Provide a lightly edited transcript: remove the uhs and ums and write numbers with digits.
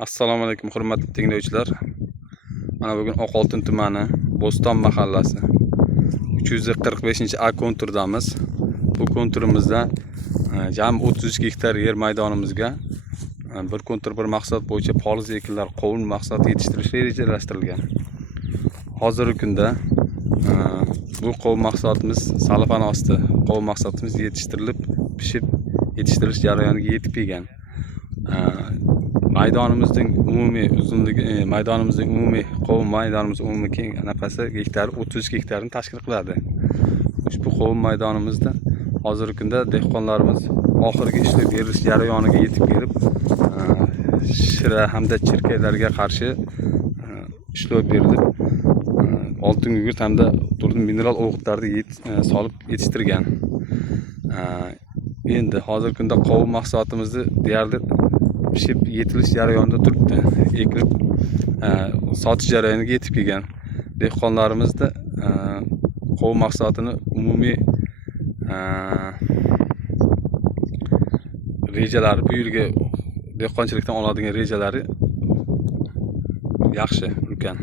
Assalomu alaykum hurmatli tinglovchilar. Mana bugun Oqoltin tumani Bo'ston mahallasi 345-A konturdamiz. Bu konturimizda jami 32 gektar yer maydonimizga bir kontur bir maqsad bo'yicha poliz ekinlar, qovun mahsuloti yetishtirish rejalashtirilgan. Hozirgi kunda bu qovun mahsulotimiz salafan osti qovun mahsulotimiz yetishtirilib, pishib, yetishtirish jarayoniga yetib kelgan. Maydonimizning umumiy uzunligi, qovun maydonimiz umumiy keng nafasi gektar 32 gektarni tashkil qiladi. Ushbu qovun maydonimizda hozirgi kunda dehqonlarimiz oxirgi ishlab berish jarayoniga yetib kelib, shira hamda chirkaylarga qarshi ishlab berilib, oltin gugurt hamda turli mineral o'g'itlarni solib yetishtirgan. Endi hozirgi kunda qovun mahsulotimizni deyarli pishib yetilish jarayonida turibdi. Ekilib sotish jarayoniga yetib kelgan. Dehqonlarimizda qovun mahsulotini umumiy rejalari, bu yilgi dehqonchilikdan oladigan rejalari yaxshi, ulkan.